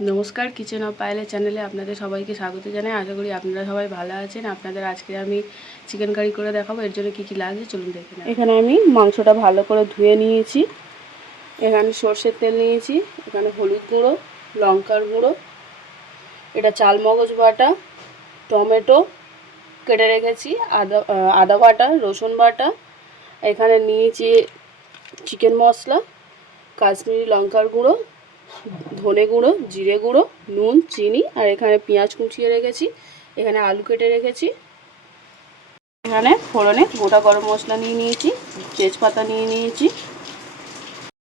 নমস্কার, kitchen of পায়েলের চ্যানেলে আপনাদের সবাইকে স্বাগত জানাই। আশা করি আপনারা সবাই ভালো আছেন। আপনাদের আজকে আমি চিকেন কারি করে দেখাবো। এর জন্য কী কী লাগছে চলুন দেখে নিন। এখানে আমি মাংসটা ভালো করে ধুয়ে নিয়েছি। এখানে সর্ষের তেল নিয়েছি, এখানে হলুদ গুঁড়ো, লঙ্কার গুঁড়ো, এটা চালমগজ বাটা, টমেটো কেটে রেখেছি, আদা বাটা, রসুন বাটা, এখানে নিয়েছি চিকেন মশলা, কাশ্মীরি লঙ্কার গুঁড়ো, ধনে গুঁড়ো, জিরে গুঁড়ো, নুন, চিনি, আর এখানে পেঁয়াজ কুচিয়ে রেখেছি, এখানে আলু কেটে রেখেছি। এখানে ফোড়নে গোটা গরম মশলা নিয়ে নিয়েছি, তেজপাতা নিয়ে নিয়েছি।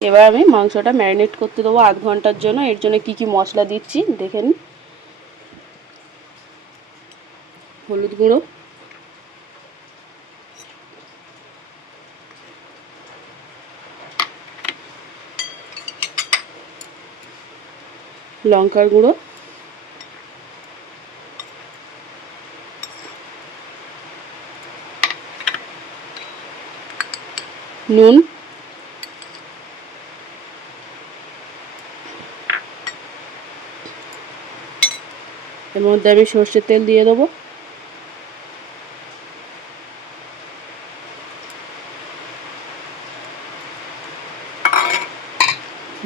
এবার আমি মাংসটা ম্যারিনেট করতে দেবো আধ ঘন্টার জন্য। এর জন্য কি কি মশলা দিচ্ছি দেখে নিন। হলুদ গুঁড়ো, লঙ্কার গুঁড়ো, নুন, এর মধ্যে আমি সর্ষের তেল দিয়ে দেবো।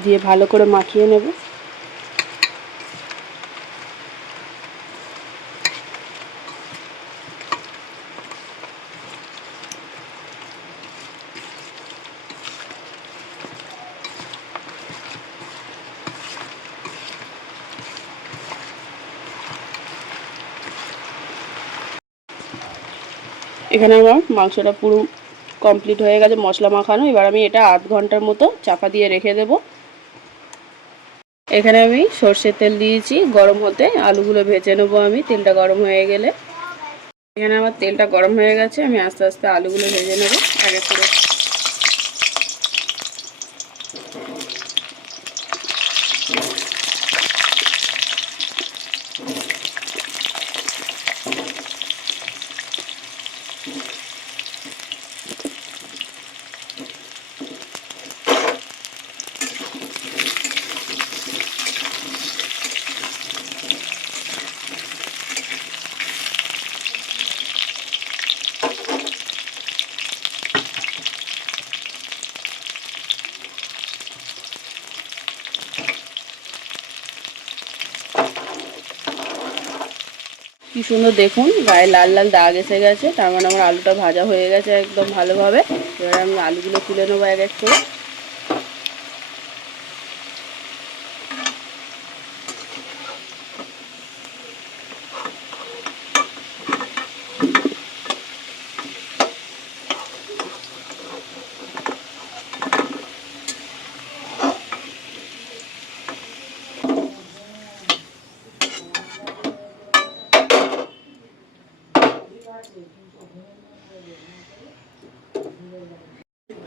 দিয়ে ভালো করে মাখিয়ে নেব। এখানে আমার মাংসটা পুরো কমপ্লিট হয়ে গেছে মশলা মাখানো। এবার আমি এটা আধ ঘন্টার মতো চাপা দিয়ে রেখে দেব। এখানে আমি সর্ষের তেল দিয়েছি গরম হতে, আলুগুলো ভেজে নেবো আমি তেলটা গরম হয়ে গেলে। এখানে আমার তেলটা গরম হয়ে গেছে, আমি আস্তে আস্তে আলুগুলো ভেজে নেব এক এক করে। কি সুন্দর দেখুন, গায়ে লাল লাল দাগ এসে গেছে, তার মানে আমার আলুটা ভাজা হয়ে গেছে একদম ভালোভাবে। এবার আমি আলুগুলো তুলে নেবো এক এক করে।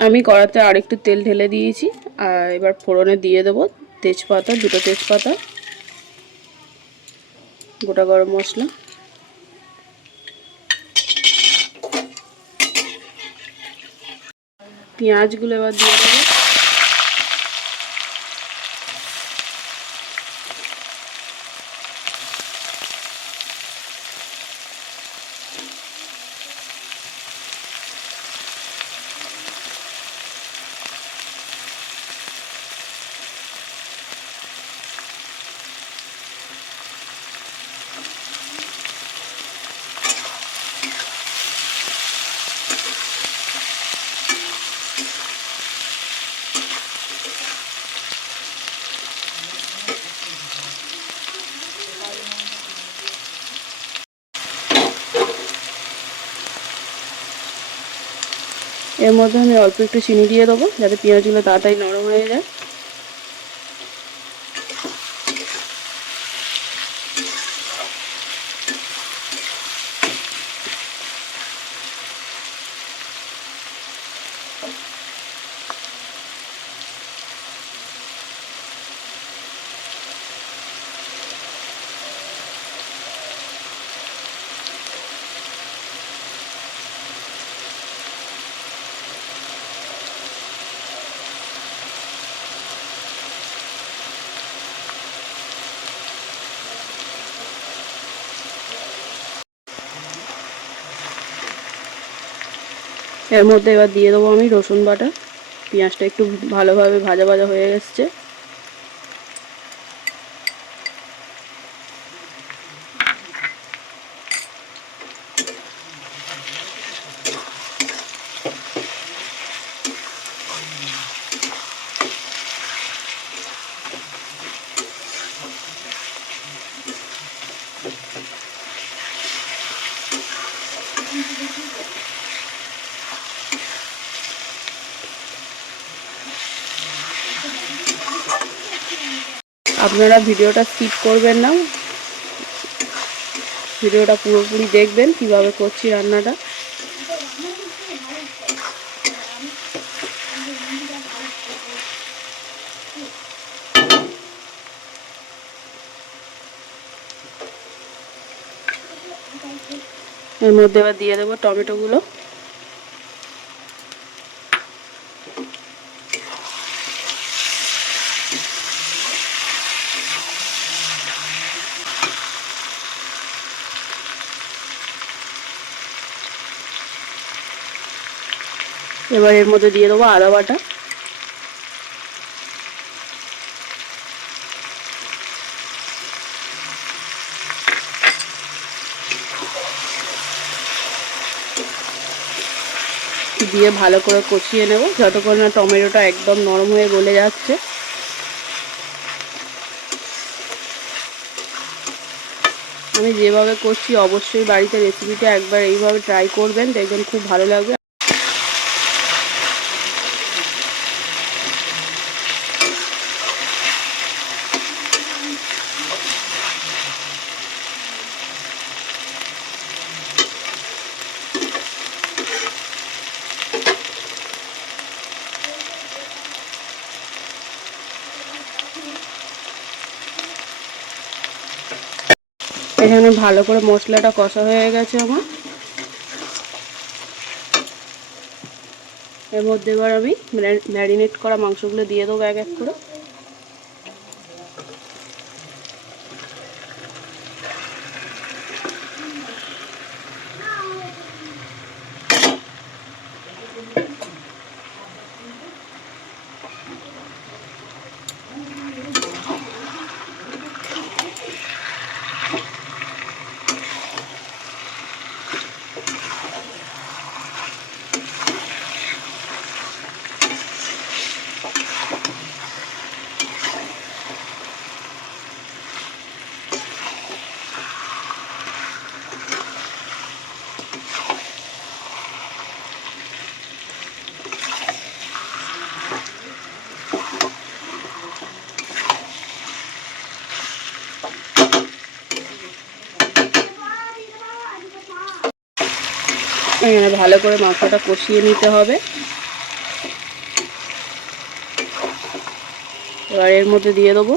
আমি কড়াতে আরেকটু তেল ঢেলে দিয়েছি, আর এবার ফোড়নে দিয়ে দেবো তেজপাতা, দুটো তেজপাতা, গোটা গরম মশলা, পেঁয়াজগুলো এবার দিয়ে দেবো। এর মধ্যে আমি অল্প একটু চিনি দিয়ে দেবো যাতে পেঁয়াজগুলো তাড়াতাড়ি নরম হয়ে যায়। এর মধ্যে এবার দিয়ে দেবো আমি রসুন বাটা। পেঁয়াজটা একটু ভালোভাবে ভাজা ভাজা হয়ে এসছে। আপনারা ভিডিওটা স্কিপ করবেন না, ভিডিওটা পুরোপুরি দেখবেন কিভাবে করছি রান্নাটা। এর মধ্যে এবার দিয়ে দেবো টমেটোগুলো। এবার এর মধ্যে দিয়ে দেবো আদা বাটা। দিয়ে ভালো করে কষিয়ে নেব যতক্ষণ না টমেটোটা একদম নরম হয়ে গলে যাচ্ছে। আমি যেভাবে করছি অবশ্যই বাড়িতে রেসিপিটা একবার এইভাবে ট্রাই করবেন, দেখবেন খুব ভালো লাগবে। এখানে ভালো করে মশলাটা কষা হয়ে গেছে আমার। এর মধ্যে এবার আমি ম্যারিনেট করা মাংসগুলো দিয়ে দেবো এক এক করে। এখানে ভালো করে মাংসটা কষিয়ে নিতে হবে। এবার এর মধ্যে দিয়ে দেবো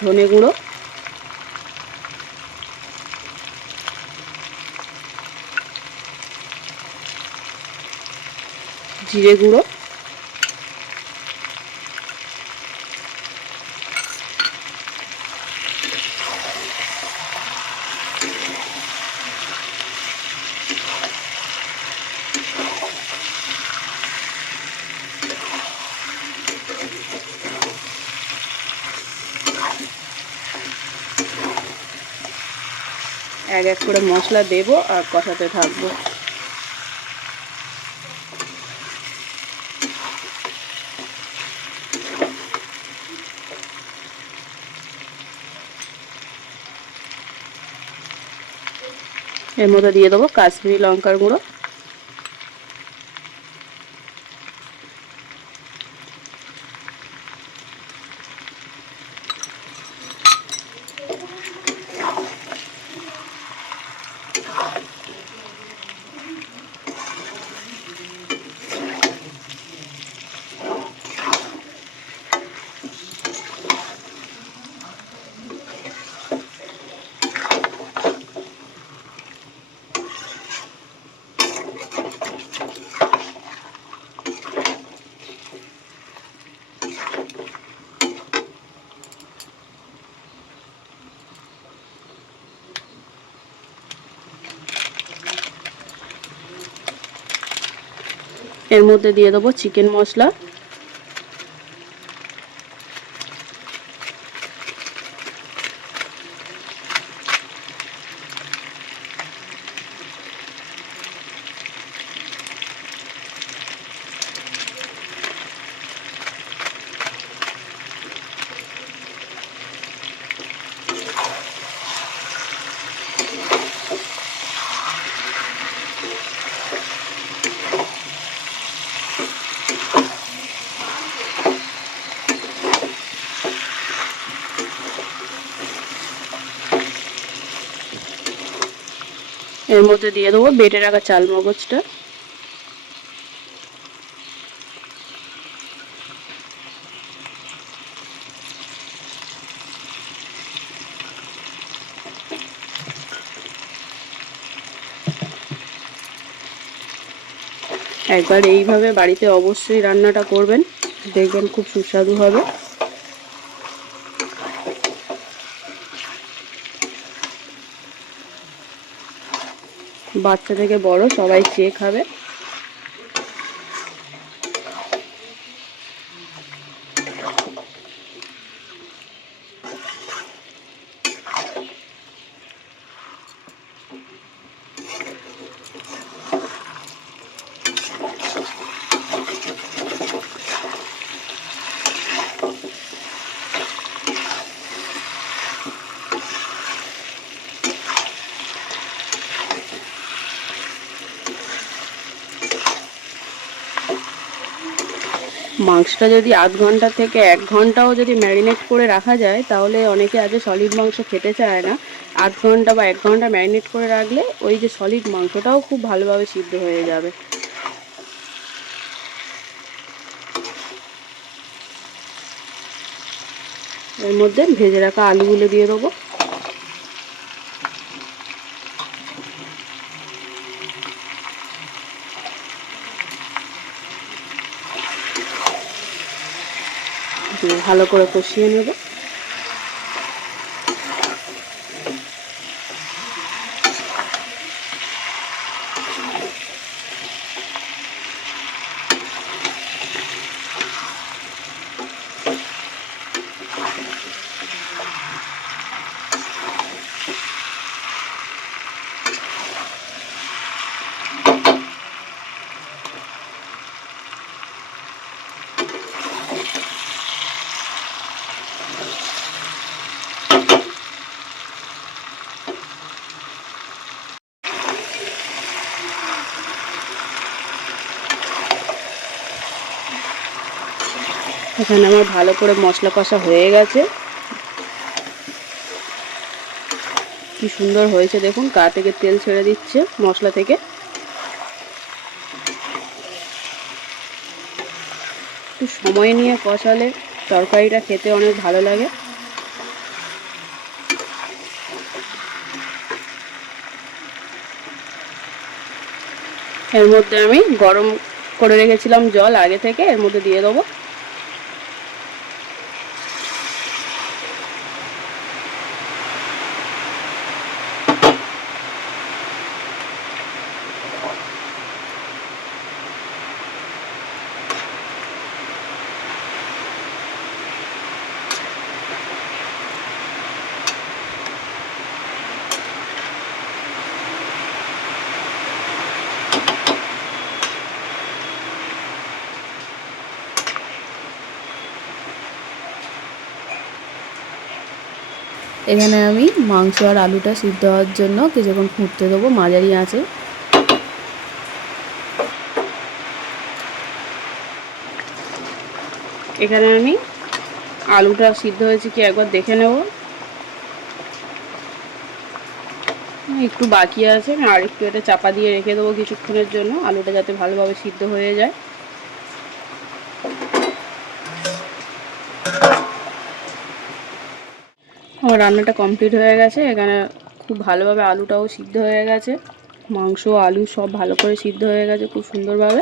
ধনে গুঁড়ো, জিরে গুঁড়ো, এক এক করে মশলা দেবো আর কষাতে থাকবো। এর মধ্যে দিয়ে দেবো কাশ্মীরি লঙ্কার গুঁড়ো, এর মধ্যে দিয়ে দেবো চিকেন মশলা, এর মধ্যে দিয়ে দেবো বেটে রাখা চাল মগজটা, একবার এইভাবে বাড়িতে অবশ্যই রান্নাটা করবেন, দেখবেন খুব সুস্বাদু হবে। বাচ্চা থেকে বড় সবাই চেয়ে খাবে। মাংসটা যদি আধ ঘন্টা থেকে 1 ঘন্টাও যদি ম্যারিনেট করে রাখা যায়, তাহলে অনেকে আছে সলিড মাংস খেতে চায় না, আধ ঘন্টা বা 1 ঘন্টা ম্যারিনেট করে রাখলে ওই যে সলিড মাংসটাও খুব ভালোভাবে সিদ্ধ হয়ে যাবে। এর মধ্যে ভেজে রাখা আলুগুলো দিয়ে দেবো, ভালো করে কষিয়ে নেব। এখানে আমার ভালো করে মশলা কষা হয়ে গেছে, কি সুন্দর হয়েছে দেখুন, গা থেকে তেল ছেড়ে দিচ্ছে মশলা থেকে। একটু সময় নিয়ে কষালে তরকারিটা খেতে অনেক ভালো লাগে। এর মধ্যে আমি গরম করে রেখেছিলাম জল আগে থেকে, এর মধ্যে দিয়ে দেবো। এখানে আমি মাংস আর আলুটা সিদ্ধ হওয়ার জন্য কিছুক্ষণ ফুটতে দেবো মাঝারি আঁচে। এখানে আমি আলুটা সিদ্ধ হয়েছে কি একবার দেখে নেব, একটু বাকি আছে, আমি আর একটু এটা চাপা দিয়ে রেখে দেবো কিছুক্ষণের জন্য, আলুটা যাতে ভালোভাবে সিদ্ধ হয়ে যায়। আমার রান্নাটা কমপ্লিট হয়ে গেছে, এখানে খুব ভালোভাবে আলুটাও সিদ্ধ হয়ে গেছে, মাংস আলু সব ভালো করে সিদ্ধ হয়ে গেছে খুব সুন্দরভাবে।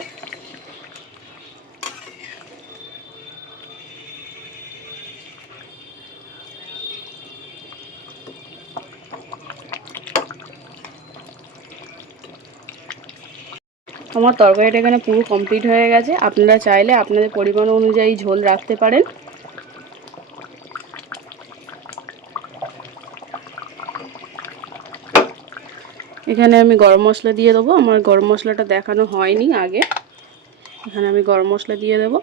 আমার তরকারিটা এখানে পুরো কমপ্লিট হয়ে গেছে। আপনারা চাইলে আপনাদের পরিমাণ অনুযায়ী ঝোল রাখতে পারেন। এখানে আমি গরম মশলা দিয়ে দেবো। আমার গরম মশলাটা দেখানো হয়নি আগে। এখানে আমি গরম মশলা দিয়ে দেবো।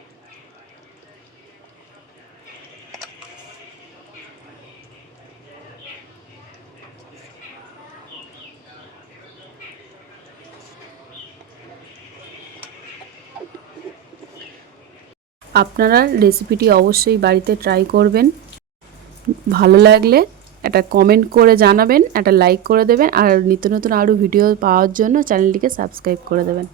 আপনারা রেসিপিটি অবশ্যই বাড়িতে ট্রাই করবেন। ভালো লাগলে একটা কমেন্ট করে জানাবেন, একটা লাইক করে দেবেন, আর নিত্য নতুন আরও ভিডিও পাওয়ার জন্য চ্যানেলটিকে সাবস্ক্রাইব করে দেবেন।